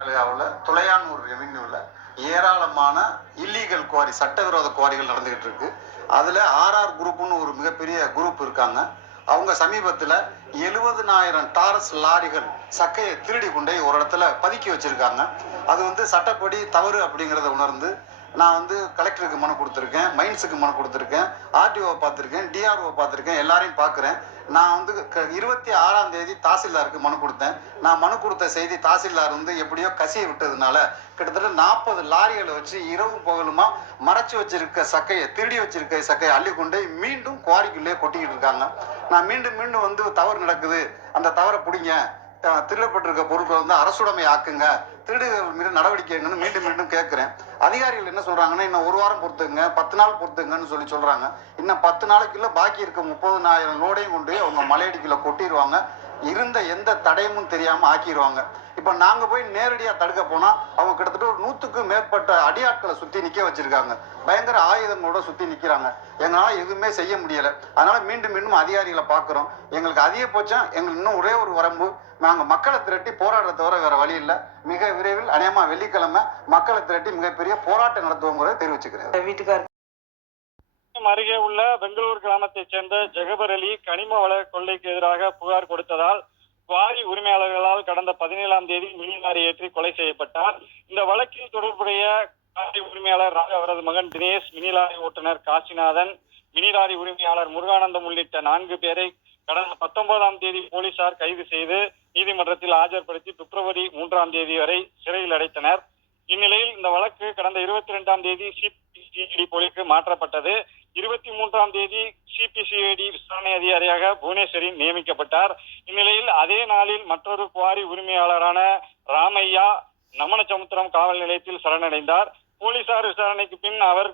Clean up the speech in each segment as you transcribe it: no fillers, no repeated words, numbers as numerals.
மலேசியாவில் துளையானூர் ரெவென்யூவில் ஏராளமான illegal quarry, சட்டவிரோத குவாரிகள் நடந்துகிட்டு இருக்கு. அதில் ஆர்ஆர் குரூப்னு ஒரு மிகப்பெரிய குரூப் இருக்காங்க. அவங்க சமீபத்தில் 70,000 டாரஸ் லாரிகள் சக்கையை திருடி கொண்டே ஒரு இடத்துல பதுக்கி வச்சிருக்காங்க. அது சட்டப்படி தவறு அப்படிங்கிறத உணர்ந்து நான் கலெக்டருக்கு மனு கொடுத்துருக்கேன், மைன்ஸுக்கு மனு கொடுத்துருக்கேன், ஆர்டிஓ பார்த்துருக்கேன், டிஆர்ஓ பார்த்துருக்கேன், எல்லாரையும் பார்க்குறேன். நான் 26ஆம் தேதி தாசில்தாருக்கு மனு கொடுத்தேன். நான் மனு கொடுத்த செய்தி தாசில்தார் எப்படியோ கசிய விட்டதுனால கிட்டத்தட்ட 40 லாரிகளை வச்சு இரவும் பகலுமா மறைச்சு வச்சிருக்க சக்கையை, திருடி வச்சிருக்க சக்கையை அள்ளி கொண்டு மீண்டும் குவாரிக்குள்ளே கொட்டிக்கிட்டு இருக்காங்க. நான் மீண்டும் மீண்டும் தவறு நடக்குது, அந்த தவறை பிடிங்க, திருடப்பட்டிருக்க பொருட்கள் அரசுடைமை ஆக்குங்க, திருடுகள் மீது நடவடிக்கைங்கன்னு மீண்டும் மீண்டும் கேட்குறேன். அதிகாரிகள் என்ன சொல்றாங்கன்னா, இன்னும் ஒரு வாரம் பொறுத்துங்க, 10 நாள் பொறுத்துங்கன்னு சொல்றாங்க. இன்னும் 10 நாளைக்குள்ள பாக்கி இருக்க 30,000 லோடையும் கொண்டு அவங்க மலையடிக்குள்ள கொட்டிடுவாங்க. இருந்த எந்த தடையும் தெரியாம ஆக்கிடுவாங்க. இப்ப நாங்க போய் நேரடியா தடுக்க போனா அவங்க கிட்டத்தட்ட ஒரு 100க்கும் மேற்பட்ட அடியாட்களை சுத்தி நிக்க வச்சிருக்காங்க. பயங்கர ஆயுதங்களோட சுத்தி நிக்கிறாங்க. எங்களால எதுவுமே செய்ய முடியல. அதனால மீண்டும் மீண்டும் அதிகாரிகளை பார்க்கிறோம். எங்களுக்கு அதிகபட்சம் எங்களுக்கு இன்னும் ஒரே ஒரு வரம்பு, நாங்க மக்களை திரட்டி போராடுறத தவிர வேற வழி இல்லை. மிக விரைவில் அநேகமா வெள்ளிக்கிழமை மக்களை திரட்டி மிகப்பெரிய போராட்டம் நடத்துவோங்கிறத தெரிவிச்சுக்கிறேன். வீட்டுக்கார் அருகே உள்ள பெங்களூர் கிராமத்தைச் சேர்ந்த ஜெகபர் அலி கனிம வள கொள்ளைக்கு எதிராக புகார் கொடுத்ததால் குவாரி உரிமையாளர்களால் கடந்த 17ஆம் தேதி மினி லாரி ஏற்றி கொலை செய்யப்பட்டார். இந்த வழக்கில் தொடர்புடைய குவாரி உரிமையாளர் ராஜா, அவரது மகன் தினேஷ், மினி லாரி ஓட்டுநர் காசிநாதன், மினி லாரி உரிமையாளர் முருகானந்தம் உள்ளிட்ட 4 பேரை கடந்த 19ஆம் தேதி போலீசார் கைது செய்து நீதிமன்றத்தில் ஆஜர்படுத்தி பிப்ரவரி 3ஆம் தேதி வரை சிறையில் அடைத்தனர். இந்நிலையில் இந்த வழக்கு கடந்த 22ஆம் தேதி சிபிசிஐடி போலீசுக்கு மாற்றப்பட்டது. 23ஆம் தேதி சிபிசிஐடி விசாரணை அதிகாரியாக புவனேஸ்வரின் நியமிக்கப்பட்டார். இந்நிலையில் அதே நாளில் மற்றொரு குவாரி உரிமையாளரான ராமையா நமனசமுத்திரம் காவல் நிலையத்தில் சரணடைந்தார். போலீசார் விசாரணைக்கு பின் அவர்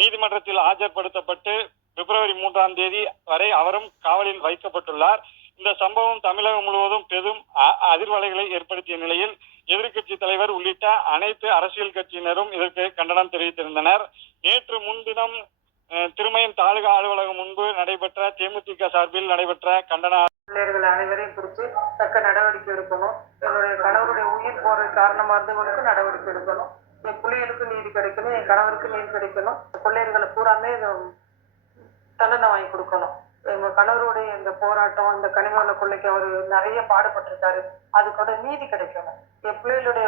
நீதிமன்றத்தில் ஆஜர்படுத்தப்பட்டு பிப்ரவரி 3ஆம் தேதி வரை அவரும் காவலில் வைக்கப்பட்டுள்ளார். இந்த சம்பவம் தமிழகம் முழுவதும் பெரும் அதிர்வலைகளை ஏற்படுத்திய நிலையில் எதிர்கட்சி தலைவர் உள்ளிட்ட அனைத்து அரசியல் கட்சியினரும் இதற்கு கண்டனம் தெரிவித்திருந்தனர். நேற்று முன்தினம் திருமயம் தாலுகா அலுவலகம் முன்பு நடைபெற்ற தேமுதிக சார்பில் நடைபெற்ற கண்டன பிள்ளைகள் அனைவரையும் குறித்து தக்க நடவடிக்கை எடுக்கணும். என்னுடைய கணவருடைய உயிர் போற காரணமா இருந்தவங்களுக்கு நடவடிக்கை எடுக்கணும். என் பிள்ளைகளுக்கு நீதி கிடைக்கணும், என் கணவருக்கு நீதி கிடைக்கணும். பிள்ளைகளை பூராமே தண்டனை வாங்கி கொடுக்கணும். எங்க கணவருடைய இந்த போராட்டம், இந்த கனிம வள கொள்ளைக்கு அவர் நிறைய பாடுபட்டிருக்காரு. அதுக்கூட நீதி கிடைக்கணும். என் பிள்ளைகளுடைய